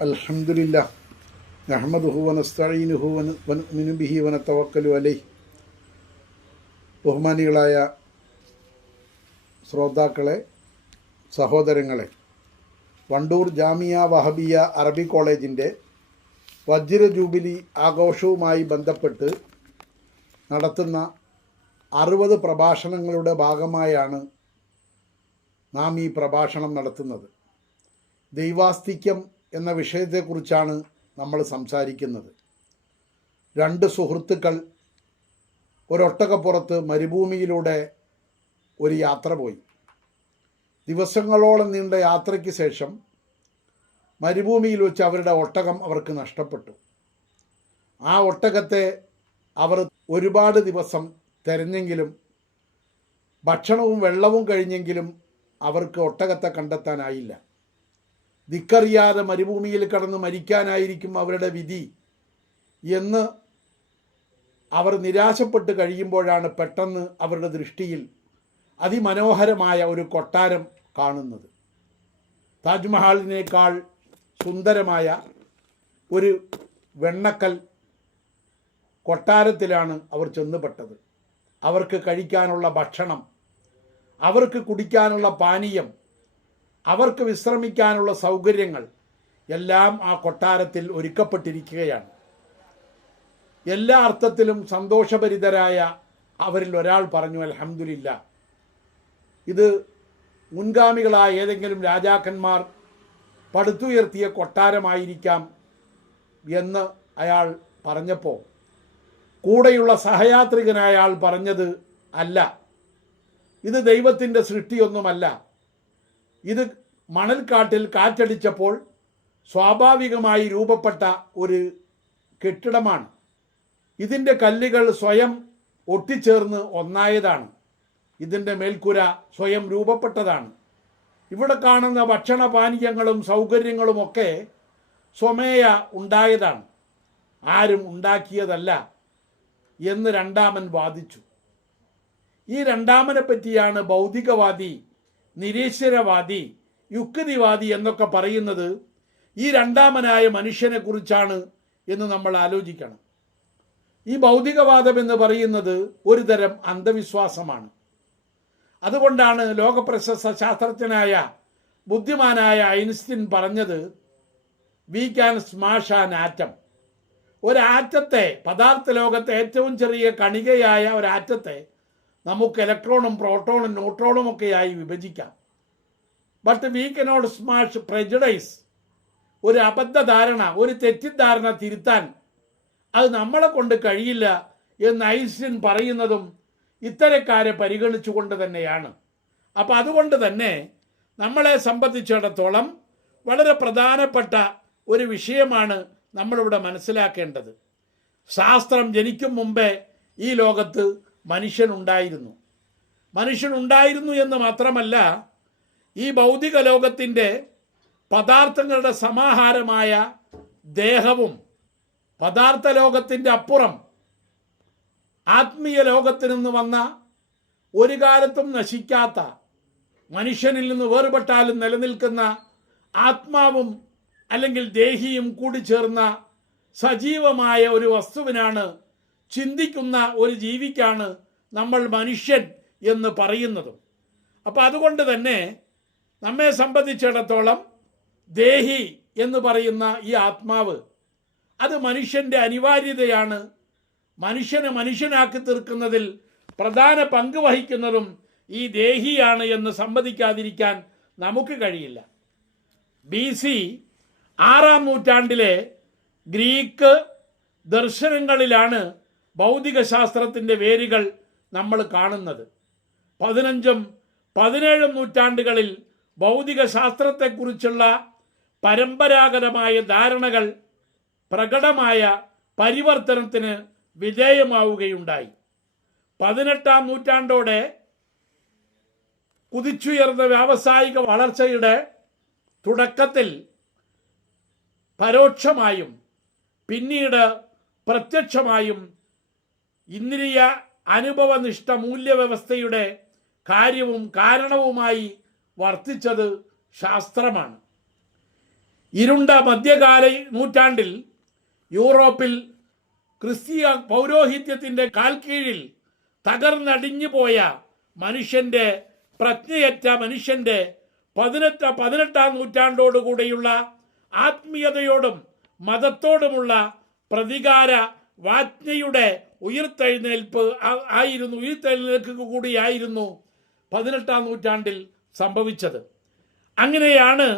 അൽഹംദുലില്ലാഹ് നഹ്മദുഹു വനസ്തഈനുഹു വനുഅ്മിനു ബിഹി വനതവക്കലു അലൈഹി. ബഹുമാനികളായ ശ്രോതാക്കളെ, സഹോദരങ്ങളെ, വണ്ടൂർ ജാമിയ വഹബിയ അറബി കോളേജിൻ്റെ വജ്ര ജൂബിലി ആഘോഷവുമായി ബന്ധപ്പെട്ട് നടത്തുന്ന 60 പ്രഭാഷണങ്ങളുടെ ഭാഗമായാണ് നാം ഈ പ്രഭാഷണം നടത്തുന്നത്. ദൈവാസ്തിക്യം എന്ന വിഷയത്തെക്കുറിച്ചാണ് നമ്മൾ സംസാരിക്കുന്നത്. 2 സുഹൃത്തുക്കൾ ഒരൊട്ടകപ്പുറത്ത് മരുഭൂമിയിലൂടെ ഒരു യാത്ര പോയി. ദിവസങ്ങളോളം നീണ്ട യാത്രയ്ക്ക് ശേഷം മരുഭൂമിയിൽ വെച്ച് അവരുടെ ഒട്ടകം അവർക്ക് നഷ്ടപ്പെട്ടു. ആ ഒട്ടകത്തെ അവർ ഒരുപാട് ദിവസം തിരഞ്ഞെങ്കിലും ഭക്ഷണവും വെള്ളവും കഴിഞ്ഞെങ്കിലും അവർക്ക് ഒട്ടകത്തെ കണ്ടെത്താനായില്ല. ദിക്കറിയാതെ മരുഭൂമിയിൽ കടന്ന് മരിക്കാനായിരിക്കും അവരുടെ വിധി എന്ന് അവർ നിരാശപ്പെട്ട് കഴിയുമ്പോഴാണ് പെട്ടെന്ന് അവരുടെ ദൃഷ്ടിയിൽ അതിമനോഹരമായ ഒരു കൊട്ടാരം കാണുന്നത്. താജ്മഹാലിനേക്കാൾ സുന്ദരമായ ഒരു വെണ്ണക്കൽ കൊട്ടാരത്തിലാണ് അവർ ചെന്നുപെട്ടത്. അവർക്ക് കഴിക്കാനുള്ള ഭക്ഷണം, അവർക്ക് കുടിക്കാനുള്ള പാനീയം, അവർക്ക് വിശ്രമിക്കാനുള്ള സൗകര്യങ്ങൾ എല്ലാം ആ കൊട്ടാരത്തിൽ ഒരുക്കപ്പെട്ടിരിക്കുകയാണ്. എല്ലാ അർത്ഥത്തിലും സന്തോഷഭരിതരായ അവരിൽ ഒരാൾ പറഞ്ഞു, അൽഹംദുലില്ലാ, ഇത് മുൻഗാമികളായ ഏതെങ്കിലും രാജാക്കന്മാർ പടുത്തുയർത്തിയ കൊട്ടാരമായിരിക്കാം എന്ന് അയാൾ പറഞ്ഞപ്പോൾ കൂടെയുള്ള സഹയാത്രികനായ ആൾ പറഞ്ഞത്, അല്ല, ഇത് ദൈവത്തിൻ്റെ സൃഷ്ടിയൊന്നുമല്ല, ഇത് മണൽക്കാട്ടിൽ കാറ്റടിച്ചപ്പോൾ സ്വാഭാവികമായി രൂപപ്പെട്ട ഒരു കെട്ടിടമാണ്. ഇതിൻ്റെ കല്ലുകൾ സ്വയം ഒട്ടിച്ചേർന്ന് ഒന്നായതാണ്. ഇതിൻ്റെ മേൽക്കുര സ്വയം രൂപപ്പെട്ടതാണ്. ഇവിടെ കാണുന്ന ഭക്ഷണപാനീയങ്ങളും സൗകര്യങ്ങളുമൊക്കെ സ്വമേയ ഉണ്ടായതാണ്, ആരും ഉണ്ടാക്കിയതല്ല എന്ന് രണ്ടാമൻ വാദിച്ചു. ഈ രണ്ടാമനെ പറ്റിയാണ് ഭൗതികവാദി, നിരീശ്വരവാദി, യുക്തിവാദി എന്നൊക്കെ പറയുന്നത്. ഈ രണ്ടാമനായ മനുഷ്യനെ കുറിച്ചാണ് എന്ന് നമ്മൾ ആലോചിക്കണം. ഈ ഭൗതികവാദം എന്ന് പറയുന്നത് ഒരു തരം അന്ധവിശ്വാസമാണ്. അതുകൊണ്ടാണ് ലോകപ്രശസ്ത ശാസ്ത്രജ്ഞനായ ബുദ്ധിമാനായ ഐൻസ്റ്റീൻ പറഞ്ഞത്, we can smash an atom. ഒരാറ്റത്തെ, പദാർത്ഥ ലോകത്തെ ഏറ്റവും ചെറിയ കണികയായ ഒരാറ്റത്തെ നമുക്ക് ഇലക്ട്രോണും പ്രോട്ടോണും ന്യൂട്രോണും ഒക്കെയായി വിഭജിക്കാം. But we cannot smash prejudice. ഒരു അബദ്ധധാരണ, ഒരു തെറ്റിദ്ധാരണ തിരുത്താൻ അത് നമ്മളെ കൊണ്ട് കഴിയില്ല എന്ന് ഐൻസ്റ്റീൻ പറയുന്നതും ഇത്തരക്കാരെ പരിഗണിച്ചുകൊണ്ട് തന്നെയാണ്. അപ്പം അതുകൊണ്ട് തന്നെ നമ്മളെ സംബന്ധിച്ചിടത്തോളം വളരെ പ്രധാനപ്പെട്ട ഒരു വിഷയമാണ് നമ്മളിവിടെ മനസ്സിലാക്കേണ്ടത്. ശാസ്ത്രം ജനിക്കും മുമ്പേ ഈ ലോകത്ത് മനുഷ്യനുണ്ടായിരുന്നു എന്ന് മാത്രമല്ല, ഈ ഭൗതിക ലോകത്തിൻ്റെ പദാർത്ഥങ്ങളുടെ സമാഹാരമായ ദേഹവും പദാർത്ഥ ലോകത്തിൻ്റെ അപ്പുറം ആത്മീയ ലോകത്തിൽ നിന്ന് വന്ന, ഒരു കാലത്തും നശിക്കാത്ത, മനുഷ്യനിൽ നിന്ന് വേറുപെട്ടാലും നിലനിൽക്കുന്ന ആത്മാവും അല്ലെങ്കിൽ ദേഹിയും കൂടി ചേർന്ന സജീവമായ ഒരു വസ്തുവിനാണ്, ചിന്തിക്കുന്ന ഒരു ജീവിക്കാണ് നമ്മൾ മനുഷ്യൻ എന്ന് പറയുന്നതും. അപ്പം അതുകൊണ്ട് തന്നെ നമ്മെ സംബന്ധിച്ചിടത്തോളം ദേഹി എന്ന് പറയുന്ന ഈ ആത്മാവ് അത് മനുഷ്യൻ്റെ അനിവാര്യതയാണ്. മനുഷ്യനെ മനുഷ്യനാക്കി തീർക്കുന്നതിൽ പ്രധാന പങ്ക് വഹിക്കുന്നതും ഈ ദേഹിയാണ് എന്ന് സമ്മതിക്കാതിരിക്കാൻ നമുക്ക് കഴിയില്ല. BC 6-ാം നൂറ്റാണ്ടിലെ ഗ്രീക്ക് ദർശനങ്ങളിലാണ് ഭൗതിക ശാസ്ത്രത്തിൻ്റെ വേരുകൾ നമ്മൾ കാണുന്നത്. 15-ഉം 17-ഉം നൂറ്റാണ്ടുകളിൽ ഭൗതിക ശാസ്ത്രത്തെക്കുറിച്ചുള്ള പരമ്പരാഗതമായ ധാരണകൾ പ്രകടമായ പരിവർത്തനത്തിന് വിധേയമാവുകയുണ്ടായി. 18-ാം നൂറ്റാണ്ടോടെ കുതിച്ചുയർന്ന വ്യാവസായിക വളർച്ചയുടെ തുടക്കത്തിൽ പരോക്ഷമായും പിന്നീട് പ്രത്യക്ഷമായും ഇന്ദ്രിയ അനുഭവനിഷ്ഠ മൂല്യവ്യവസ്ഥയുടെ കാര്യവും കാരണവുമായി വർത്തിച്ചത് ശാസ്ത്രമാണ്. ഇരുണ്ട മധ്യകാല നൂറ്റാണ്ടിൽ യൂറോപ്പിൽ ക്രിസ്തീയ പൗരോഹിത്യത്തിൻ്റെ കാൽക്കീഴിൽ തകർന്നടിഞ്ഞു പോയ മനുഷ്യൻ്റെ പ്രജ്ഞയറ്റ മനുഷ്യൻ്റെ പതിനെട്ടാം നൂറ്റാണ്ടോടുകൂടെയുള്ള ആത്മീയതയോടും മതത്തോടുമുള്ള പ്രതികാര വാജ്ഞയുടെ ഉയർത്തെഴുന്നേൽക്കുക കൂടിയായിരുന്നു 18-ാം നൂറ്റാണ്ടിൽ സംഭവിച്ചത്. അങ്ങനെയാണ്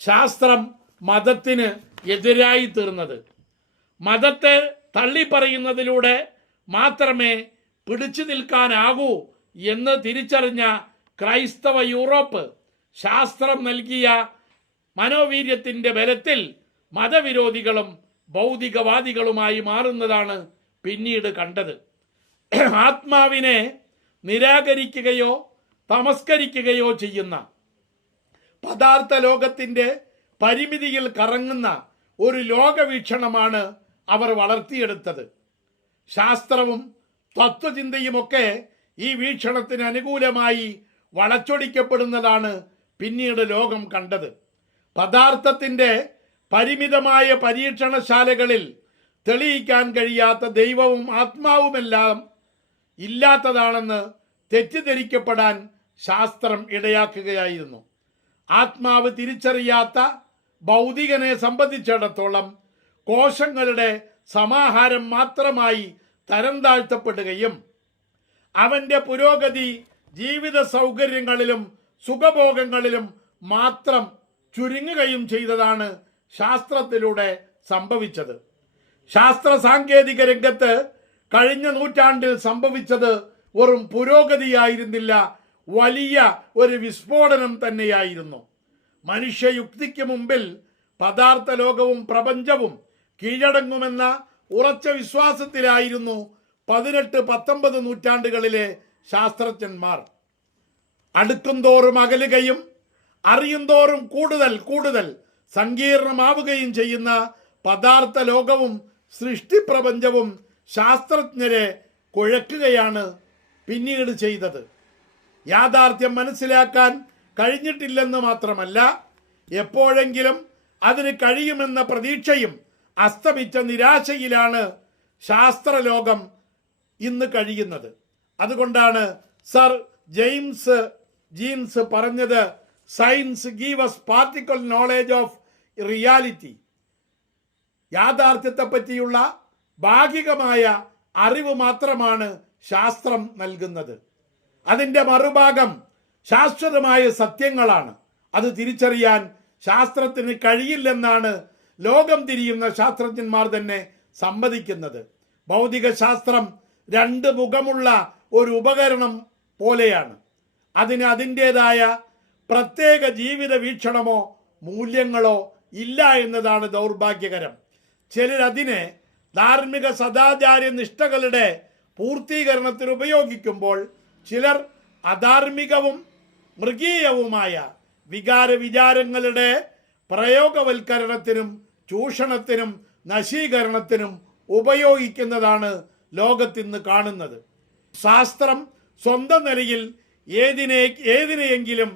ശാസ്ത്രം മതത്തിന് എതിരായി തീർന്നത്. മതത്തെ തള്ളിപ്പറയുന്നതിലൂടെ മാത്രമേ പിടിച്ചു നിൽക്കാനാകൂ എന്ന് തിരിച്ചറിഞ്ഞ ക്രൈസ്തവ യൂറോപ്പ് ശാസ്ത്രം നൽകിയ മനോവീര്യത്തിൻ്റെ ബലത്തിൽ മതവിരോധികളും ഭൗതികവാദികളുമായി മാറുന്നതാണ് പിന്നീട് കണ്ടത്. ആത്മാവിനെ നിരാകരിക്കുകയോ തമസ്കരിക്കുകയോ ചെയ്യുന്ന, പദാർത്ഥ ലോകത്തിൻ്റെ പരിമിതിയിൽ കറങ്ങുന്ന ഒരു ലോകവീക്ഷണമാണ് അവർ വളർത്തിയെടുത്തത്. ശാസ്ത്രവും തത്വചിന്തയുമൊക്കെ ഈ വീക്ഷണത്തിന് അനുകൂലമായി വളച്ചൊടിക്കപ്പെടുന്നതാണ് പിന്നീട് ലോകം കണ്ടത്. പദാർത്ഥത്തിൻ്റെ പരിമിതമായ പരീക്ഷണശാലകളിൽ തെളിയിക്കാൻ കഴിയാത്ത ദൈവവും ആത്മാവുമെല്ലാം ഇല്ലാത്തതാണെന്ന് തെറ്റിദ്ധരിക്കപ്പെടാൻ ശാസ്ത്രം ഇടയാക്കുകയായിരുന്നു. ആത്മാവ് തിരിച്ചറിയാത്ത ഭൗതികനെ സംബന്ധിച്ചിടത്തോളം കോശങ്ങളുടെ സമാഹാരം മാത്രമായി തരം താഴ്ത്തപ്പെടുകയും അവൻ്റെ പുരോഗതി ജീവിത സൗകര്യങ്ങളിലും സുഖഭോഗങ്ങളിലും മാത്രം ചുരുങ്ങുകയും ചെയ്തതാണ് ശാസ്ത്രത്തിലൂടെ സംഭവിച്ചത്. ശാസ്ത്ര സാങ്കേതിക രംഗത്ത് കഴിഞ്ഞ നൂറ്റാണ്ടിൽ സംഭവിച്ചത് വെറും പുരോഗതിയായിരുന്നില്ല, വലിയ ഒരു വിസ്ഫോടനം തന്നെയായിരുന്നു. മനുഷ്യയുക്തിക്ക് മുമ്പിൽ പദാർത്ഥ ലോകവും പ്രപഞ്ചവും കീഴടങ്ങുമെന്ന ഉറച്ച വിശ്വാസത്തിലായിരുന്നു 18-19 നൂറ്റാണ്ടുകളിലെ ശാസ്ത്രജ്ഞന്മാർ. അടുക്കുംതോറും അകലുകയും അറിയുന്തോറും കൂടുതൽ സങ്കീർണമാവുകയും ചെയ്യുന്ന പദാർത്ഥ ലോകവും സൃഷ്ടിപ്രപഞ്ചവും ശാസ്ത്രജ്ഞരെ കുഴക്കുകയാണ് പിന്നീട് ചെയ്തത്. യാഥാർത്ഥ്യം മനസ്സിലാക്കാൻ കഴിഞ്ഞിട്ടില്ലെന്ന് മാത്രമല്ല, എപ്പോഴെങ്കിലും അതിന് കഴിയുമെന്ന പ്രതീക്ഷയും അസ്തമിച്ച നിരാശയിലാണ് ശാസ്ത്രലോകം ഇന്ന് കഴിയുന്നത്. അതുകൊണ്ടാണ് സർ ജെയിംസ് ജീൻസ് പറഞ്ഞത്, science give us particle knowledge of reality. യാഥാർത്ഥ്യത്തെ പറ്റിയുള്ള ഭാഗികമായ അറിവ് മാത്രമാണ് ശാസ്ത്രം നൽകുന്നത്. അതിൻ്റെ മറുഭാഗം ശാശ്വതമായ സത്യങ്ങളാണ്. അത് തിരിച്ചറിയാൻ ശാസ്ത്രത്തിന് കഴിയില്ലെന്നാണ് ലോകം തിരിയുന്ന ശാസ്ത്രജ്ഞന്മാർ തന്നെ സമ്മതിക്കുന്നത്. ഭൗതിക ശാസ്ത്രം രണ്ട് മുഖമുള്ള ഒരു ഉപകരണം പോലെയാണ്. അതിന് അതിൻ്റെതായ പ്രത്യേക ജീവിത വീക്ഷണമോ മൂല്യങ്ങളോ ഇല്ല എന്നതാണ് ദൗർഭാഗ്യകരം. ചിലരതിനെ ധാർമ്മിക സദാചാര നിഷ്ഠകളുടെ പൂർത്തീകരണത്തിന് ഉപയോഗിക്കുമ്പോൾ ചിലർ അധാർമികവും മൃഗീയവുമായ വികാര വിചാരങ്ങളുടെ പ്രയോഗവൽക്കരണത്തിനും ചൂഷണത്തിനും നശീകരണത്തിനും ഉപയോഗിക്കുന്നതാണ് ലോകത്തിന്ന് കാണുന്നത്. ശാസ്ത്രം സ്വന്തം നിലയിൽ ഏതിനെയെങ്കിലും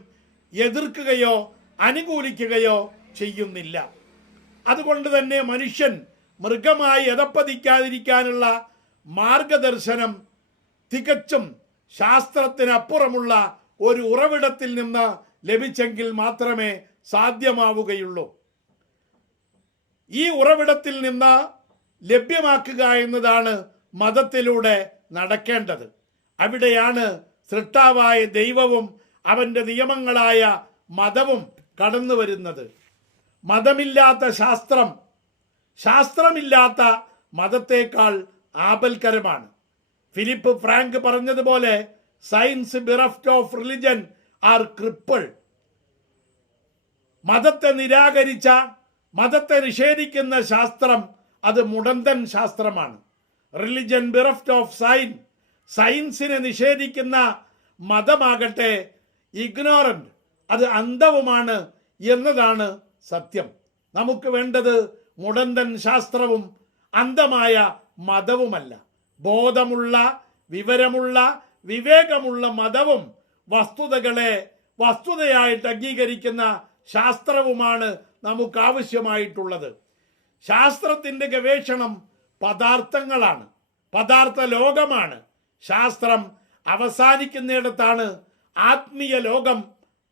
എതിർക്കുകയോ അനുകൂലിക്കുകയോ ചെയ്യുന്നില്ല. അതുകൊണ്ട് തന്നെ മനുഷ്യൻ മൃഗമായി അധപ്പതിക്കാതിരിക്കാനുള്ള മാർഗദർശനം തികച്ചും ശാസ്ത്രത്തിനപ്പുറമുള്ള ഒരു ഉറവിടത്തിൽ നിന്ന് ലഭിച്ചെങ്കിൽ മാത്രമേ സാധ്യമാവുകയുള്ളൂ. ഈ ഉറവിടത്തിൽ നിന്ന് ലഭ്യമാക്കുക എന്നതാണ് മതത്തിലൂടെ നടക്കേണ്ടത്. അവിടെയാണ് സൃഷ്ടാവായ ദൈവവും അവൻ്റെ നിയമങ്ങളായ മതവും കടന്നു വരുന്നത്. മതമില്ലാത്ത ശാസ്ത്രം ശാസ്ത്രമില്ലാത്ത മതത്തേക്കാൾ ആപൽക്കരമാണ്. ഫിലിപ്പ് ഫ്രാങ്ക് പറഞ്ഞതുപോലെ, science bereft of religion are cripple. മതത്തെ നിരാകരിച്ച, മതത്തെ നിഷേധിക്കുന്ന ശാസ്ത്രം അത് മുടന്തൻ ശാസ്ത്രമാണ്. റിലിജൻ ബിറഫ്റ്റ് ഓഫ് സയൻസ്, സയൻസിനെ നിഷേധിക്കുന്ന മതമാകട്ടെ ഇഗ്നോറന്റ്, അത് അന്ധവുമാണ് എന്നതാണ് സത്യം. നമുക്ക് വേണ്ടത് മുടന്തൻ ശാസ്ത്രവും അന്ധമായ മതവുമല്ല. ബോധമുള്ള, വിവരമുള്ള, വിവേകമുള്ള മതവും വസ്തുതകളെ വസ്തുതയായിട്ട് അംഗീകരിക്കുന്ന ശാസ്ത്രവുമാണ് നമുക്ക് ആവശ്യമായിട്ടുള്ളത്. ശാസ്ത്രത്തിൻ്റെ ഗവേഷണം പദാർത്ഥങ്ങളാണ്, പദാർത്ഥ ലോകമാണ്. ശാസ്ത്രം അവസാനിക്കുന്നിടത്താണ് ആത്മീയ ലോകം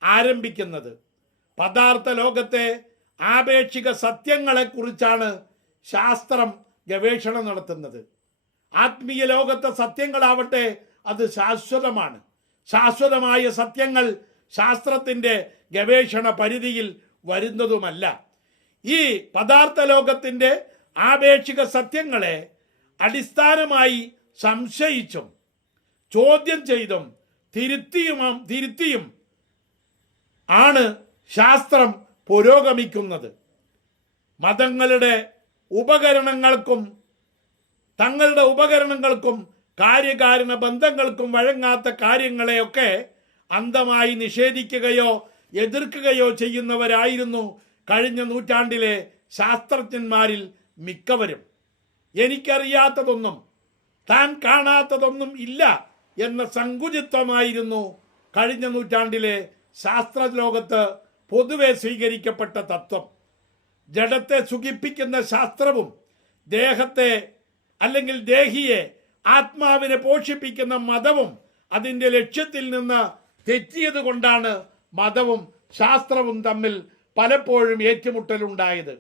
ആരംഭിക്കുന്നത്. പദാർത്ഥ ലോകത്തെ ആപേക്ഷിക സത്യങ്ങളെക്കുറിച്ചാണ് ശാസ്ത്രം ഗവേഷണം നടത്തുന്നത്. ആത്മീയ ലോകത്തെ സത്യങ്ങളാവട്ടെ അത് ശാശ്വതമാണ്. ശാശ്വതമായ സത്യങ്ങൾ ശാസ്ത്രത്തിൻ്റെ ഗവേഷണ പരിധിയിൽ വരുന്നതുമല്ല. ഈ പദാർത്ഥ ലോകത്തിൻ്റെ ആപേക്ഷിക സത്യങ്ങളെ അടിസ്ഥാനമായി സംശയിച്ചും ചോദ്യം ചെയ്തും തിരുത്തിയും ആണ് ശാസ്ത്രം പുരോഗമിക്കുന്നത്. മതങ്ങളുടെ ഉപകരണങ്ങൾക്കും തങ്ങളുടെ ഉപകരണങ്ങൾക്കും കാര്യകാരണ ബന്ധങ്ങൾക്കും വഴങ്ങാത്ത കാര്യങ്ങളെയൊക്കെ അന്ധമായി നിഷേധിക്കുകയോ എതിർക്കുകയോ ചെയ്യുന്നവരായിരുന്നു കഴിഞ്ഞ നൂറ്റാണ്ടിലെ ശാസ്ത്രജ്ഞന്മാരിൽ മിക്കവരും. എനിക്കറിയാത്തതൊന്നും താൻ കാണാത്തതൊന്നും ഇല്ല എന്ന സങ്കുചിത്വമായിരുന്നു കഴിഞ്ഞ നൂറ്റാണ്ടിലെ ശാസ്ത്രലോകത്ത് പൊതുവെ സ്വീകരിക്കപ്പെട്ട തത്വം. ജഡത്തെ സുഖിപ്പിക്കുന്ന ശാസ്ത്രവും ദേഹത്തെ അല്ലെങ്കിൽ ദേഹിയെ ആത്മാവിനെ പോഷിപ്പിക്കുന്ന മതവും അതിൻ്റെ ലക്ഷ്യത്തിൽ നിന്ന് തെറ്റിയത് കൊണ്ടാണ് മതവും ശാസ്ത്രവും തമ്മിൽ പലപ്പോഴും ഏറ്റുമുട്ടലുണ്ടായത്.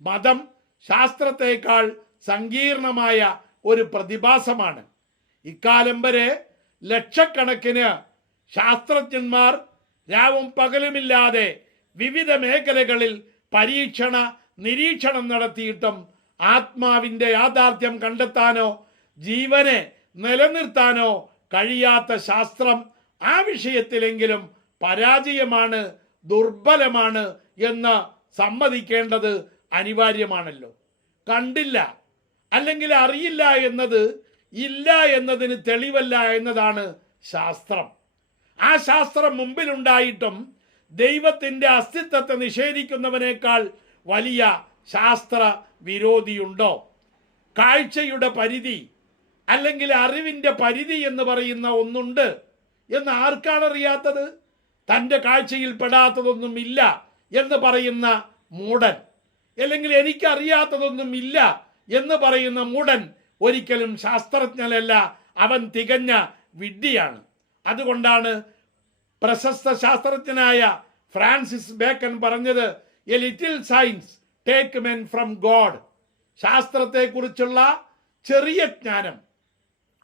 മതം ശാസ്ത്രത്തെക്കാൾ സങ്കീർണമായ ഒരു പ്രതിഭാസമാണ്. ഇക്കാലം വരെ ലക്ഷക്കണക്കിന് ശാസ്ത്രജ്ഞന്മാർ രാവും പകലുമില്ലാതെ വിവിധ മേഖലകളിൽ പരീക്ഷണ നിരീക്ഷണം നടത്തിയിട്ടും ആത്മാവിൻ്റെ യാഥാർത്ഥ്യം കണ്ടെത്താനോ ജീവനെ നിലനിർത്താനോ കഴിയാത്ത ശാസ്ത്രം ആ വിഷയത്തിലെങ്കിലും പരാജയമാണ്, ദുർബലമാണ് എന്ന് സമ്മതിക്കേണ്ടത് അനിവാര്യമാണല്ലോ. കണ്ടില്ല അല്ലെങ്കിൽ അറിയില്ല എന്നത് ഇല്ല എന്നതിന് തെളിവല്ല എന്നതാണ് ശാസ്ത്രം. ആ ശാസ്ത്രം മുമ്പിലുണ്ടായിട്ടും ദൈവത്തിൻ്റെ അസ്തിത്വത്തെ നിഷേധിക്കുന്നവനേക്കാൾ വലിയ ശാസ്ത്ര വിരോധിയുണ്ടോ? കാഴ്ചയുടെ പരിധി അല്ലെങ്കിൽ അറിവിൻ്റെ പരിധി എന്ന് പറയുന്ന ഒന്നുണ്ട് എന്ന് ആർക്കാണ് അറിയാത്തത്? തൻ്റെ കാഴ്ചയിൽ പെടാത്തതൊന്നും ഇല്ല എന്ന് പറയുന്ന മൂഢൻ, അല്ലെങ്കിൽ എനിക്കറിയാത്തതൊന്നും ഇല്ല എന്ന് പറയുന്ന മൂഢൻ ഒരിക്കലും ശാസ്ത്രജ്ഞനല്ല, അവൻ തികഞ്ഞ വിഡ്ഢിയാണ്. അതുകൊണ്ടാണ് പ്രശസ്ത ശാസ്ത്രജ്ഞനായ ഫ്രാൻസിസ് ബേക്കൺ പറഞ്ഞത്, a little science take men from God. ശാസ്ത്രത്തെക്കുറിച്ചുള്ള ചെറിയ ജ്ഞാനം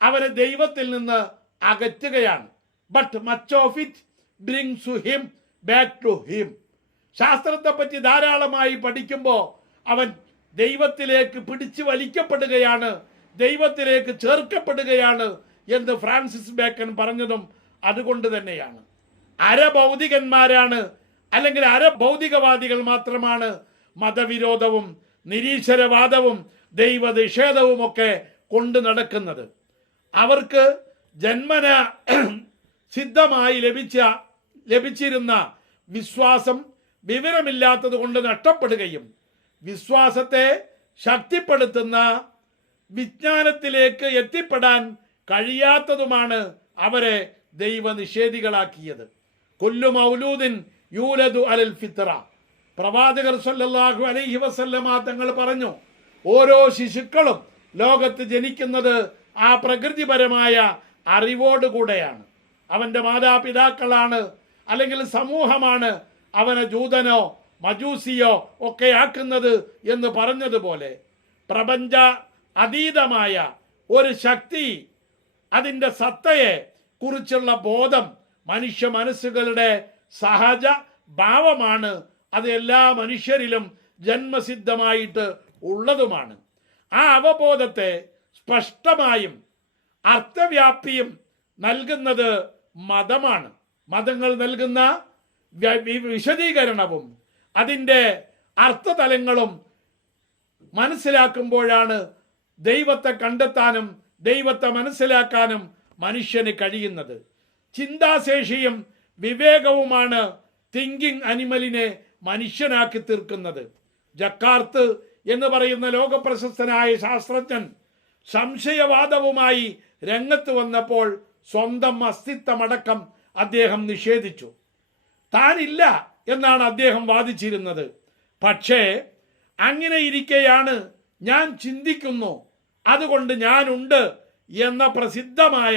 അവനെ ദൈവത്തിൽ നിന്ന് അകറ്റുകയാണ്. But much of it brings to him back to him. ശാസ്ത്രത്തെപ്പറ്റി ധാരാളമായി പഠിക്കുമ്പോൾ അവൻ ദൈവത്തിലേക്ക് പിടിച്ചു വലിക്കപ്പെടുകയാണ്, ദൈവത്തിലേക്ക് ചേർക്കപ്പെടുകയാണ് എന്ന് ഫ്രാൻസിസ് ബേക്കൺ പറഞ്ഞതും അതുകൊണ്ട് തന്നെയാണ്. അരഭൗതികന്മാരാണ് അല്ലെങ്കിൽ അരഭൗതികവാദികൾ മാത്രമാണ് മതവിരോധവും നിരീശ്വരവാദവും ദൈവനിഷേധവുമൊക്കെ കൊണ്ട് നടക്കുന്നത്. അവർക്ക് ജന്മന സിദ്ധമായി ലഭിച്ചിരുന്ന വിശ്വാസം വിവരമില്ലാത്തത് കൊണ്ട് നഷ്ടപ്പെടുകയും വിശ്വാസത്തെ ശക്തിപ്പെടുത്തുന്ന വിജ്ഞാനത്തിലേക്ക് എത്തിപ്പെടാൻ കഴിയാത്തതുമാണ് അവരെ ദൈവനിഷേധികളാക്കിയത്. കുല്ലു മൗലൂദിൻ യൂലദു അലൽ ഫിത്ര. പ്രവാചകർ സല്ലല്ലാഹു അലൈഹി വസല്ലമ തങ്ങൾ പറഞ്ഞു, ഓരോ ശിശുക്കളും ലോകത്ത് ജനിക്കുന്നത് ആ പ്രകൃതിപരമായ അറിവോടുകൂടെയാണ്. അവൻ്റെ മാതാപിതാക്കളാണ് അല്ലെങ്കിൽ സമൂഹമാണ് അവനെ ജൂതനോ മജൂസിയോ ഒക്കെ ആക്കുന്നത് എന്ന് പറഞ്ഞതുപോലെ പ്രപഞ്ച അതീതമായ ഒരു ശക്തി, അതിൻ്റെ സത്തയെ കുറിച്ചുള്ള ബോധം മനുഷ്യ മനസ്സുകളുടെ സഹജ ഭാവമാണ്. അത് എല്ലാ മനുഷ്യരിലും ജന്മസിദ്ധമായിട്ട് ഉള്ളതുമാണ്. ആ അവബോധത്തെ സ്പഷ്ടമായും അർത്ഥവ്യാപ്തിയും നൽകുന്നത് മതമാണ്. മതങ്ങൾ നൽകുന്ന വിശദീകരണവും അതിൻ്റെ അർത്ഥതലങ്ങളും മനസ്സിലാക്കുമ്പോഴാണ് ദൈവത്തെ കണ്ടെത്താനും ദൈവത്തെ മനസ്സിലാക്കാനും മനുഷ്യന് കഴിയുന്നത്. ചിന്താശേഷിയും വിവേകവുമാണ് തിങ്കിങ് അനിമലിനെ മനുഷ്യനാക്കി തീർക്കുന്നത്. ജക്കാർത്ത് എന്ന് പറയുന്ന ലോകപ്രശസ്തനായ ശാസ്ത്രജ്ഞൻ സംശയവാദവുമായി രംഗത്ത് വന്നപ്പോൾ സ്വന്തം അസ്തിത്വമടക്കം അദ്ദേഹം നിഷേധിച്ചു. താനില്ല എന്നാണ് അദ്ദേഹം വാദിച്ചിരുന്നത്. പക്ഷേ അങ്ങനെ ഇരിക്കെയാണ് ഞാൻ ചിന്തിക്കുന്നു, അതുകൊണ്ട് ഞാനുണ്ട് എന്ന പ്രസിദ്ധമായ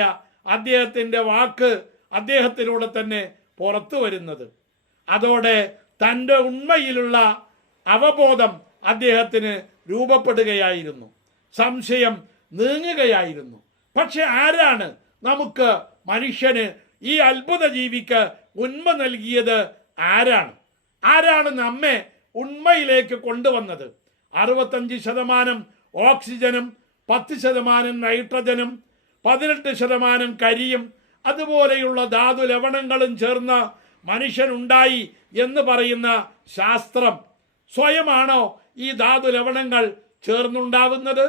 അദ്ദേഹത്തിൻ്റെ വാക്ക് അദ്ദേഹത്തിലൂടെ തന്നെ പുറത്തു വരുന്നത്. അതോടെ തൻ്റെ ഉണ്മയിലുള്ള അവബോധം അദ്ദേഹത്തിന് രൂപപ്പെടുകയായിരുന്നു, സംശയം നീങ്ങുകയായിരുന്നു. പക്ഷെ ആരാണ് നമുക്ക്, മനുഷ്യന്, ഈ അത്ഭുത ജീവിക്ക് ഉണ്മ നൽകിയത്? ആരാണ് നമ്മെ ഉണ്മയിലേക്ക് കൊണ്ടുവന്നത്? 65% ഓക്സിജനും 10% നൈട്രജനും 18% കരിയും അതുപോലെയുള്ള ധാതു ലവണങ്ങളും ചേർന്ന മനുഷ്യനുണ്ടായി എന്ന് പറയുന്ന ശാസ്ത്രം സ്വയമാണോ ഈ ധാതു ലവണങ്ങൾ ചേർന്നുണ്ടാകുന്നത്?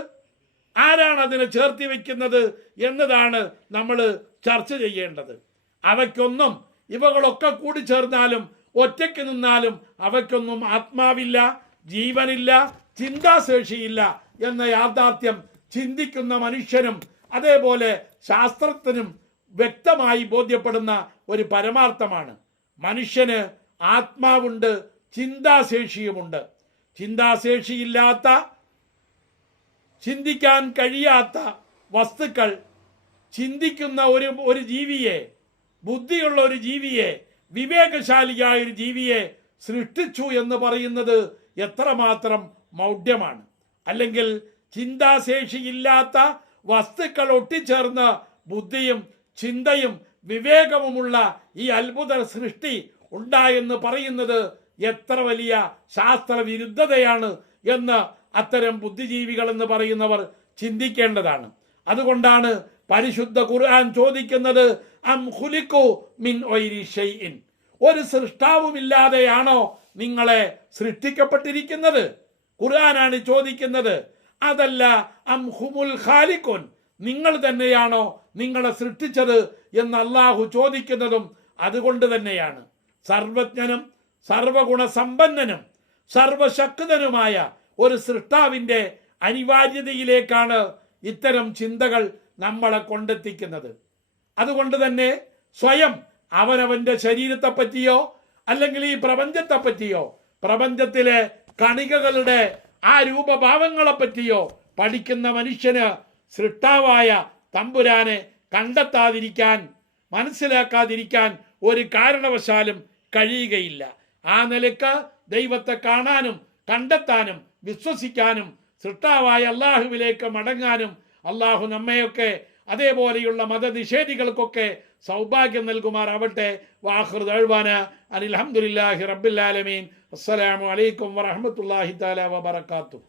ആരാണ് അതിനെ ചേർത്തി വയ്ക്കുന്നത് എന്നതാണ് നമ്മൾ ചർച്ച ചെയ്യേണ്ടത്. അവയ്ക്കൊന്നും, ഇവകളൊക്കെ കൂടി ചേർന്നാലും ഒറ്റയ്ക്ക് നിന്നാലും അവയ്ക്കൊന്നും ആത്മാവില്ല, ജീവനില്ല, ചിന്താശേഷിയില്ല എന്ന യാഥാർത്ഥ്യം ചിന്തിക്കുന്ന മനുഷ്യനും അതേപോലെ ശാസ്ത്രത്തിനും വ്യക്തമായി ബോധ്യപ്പെടുന്ന ഒരു പരമാർത്ഥമാണ്. മനുഷ്യന് ആത്മാവുണ്ട്, ചിന്താശേഷിയുമുണ്ട്. ചിന്താശേഷിയില്ലാത്ത, ചിന്തിക്കാൻ കഴിയാത്ത വസ്തുക്കൾ ചിന്തിക്കുന്ന ഒരു ജീവിയെ, ബുദ്ധിയുള്ള ഒരു ജീവിയെ, വിവേകശാലിയായ ഒരു ജീവിയെ സൃഷ്ടിച്ചു എന്ന് പറയുന്നത് എത്രമാത്രം മൗഢ്യമാണ്. അല്ലെങ്കിൽ ചിന്താശേഷിയില്ലാത്ത വസ്തുക്കൾ ഒട്ടിച്ചേർന്ന് ബുദ്ധിയും ചിന്തയും വിവേകവുമുള്ള ഈ അത്ഭുത സൃഷ്ടി ഉണ്ടായെന്ന് പറയുന്നത് എത്ര വലിയ ശാസ്ത്രവിരുദ്ധതയാണ് എന്ന് അത്തരം ബുദ്ധിജീവികൾ എന്ന് പറയുന്നവർ ചിന്തിക്കേണ്ടതാണ്. അതുകൊണ്ടാണ് പരിശുദ്ധ ഖുർആൻ ചോദിക്കുന്നത്, അം ഖുലിഖു മിൻ ഗൈരി ഷൈഇൻ, ഒരു സൃഷ്ടാവുമില്ലാതെയാണോ നിങ്ങളെ സൃഷ്ടിക്കപ്പെട്ടിരിക്കുന്നത്? ഖുർആനാണ് ചോദിക്കുന്നത്. അതല്ല അം ഹുമുൽ ഖാലിഖുൻ, നിങ്ങൾ തന്നെയാണോ നിങ്ങളെ സൃഷ്ടിച്ചത് എന്ന് അള്ളാഹു ചോദിക്കുന്നതും അതുകൊണ്ട് തന്നെയാണ്. സർവജ്ഞനും സർവഗുണസമ്പന്നനും സർവശക്തനുമായ ഒരു സൃഷ്ടാവിൻ്റെ അനിവാര്യതയിലേക്കാണ് ഇത്തരം ചിന്തകൾ നമ്മളെ കൊണ്ടെത്തിക്കുന്നത്. അതുകൊണ്ട് തന്നെ സ്വയം അവനവൻ്റെ ശരീരത്തെ പറ്റിയോ അല്ലെങ്കിൽ ഈ പ്രപഞ്ചത്തെ പറ്റിയോ പ്രപഞ്ചത്തിലെ കണികകളുടെ ആ രൂപഭാവങ്ങളെ പറ്റിയോ പഠിക്കുന്ന മനുഷ്യന് സൃഷ്ടാവായ തമ്പുരാനെ കണ്ടെത്താതിരിക്കാൻ, മനസ്സിലാക്കാതിരിക്കാൻ ഒരു കാരണവശാലും കഴിയുകയില്ല. ആ നിലക്ക് ദൈവത്തെ കാണാനും കണ്ടെത്താനും വിശ്വസിക്കാനും സൃഷ്ടാവായ അള്ളാഹുവിലേക്ക് മടങ്ങാനും അള്ളാഹു നമ്മയൊക്കെ അതേപോലെയുള്ള മതനിഷേധികൾക്കൊക്കെ സൗഭാഗ്യം നൽകുമാറാവട്ടെ. വാഖിറു ദഅ്വാന അനിൽ ഹംദുലില്ലാഹി റബ്ബിൽ ആലമീൻ. അസ്സലാമു അലൈക്കും വറഹ്മത്തുള്ളാഹി തആല വബറകാതുഹു.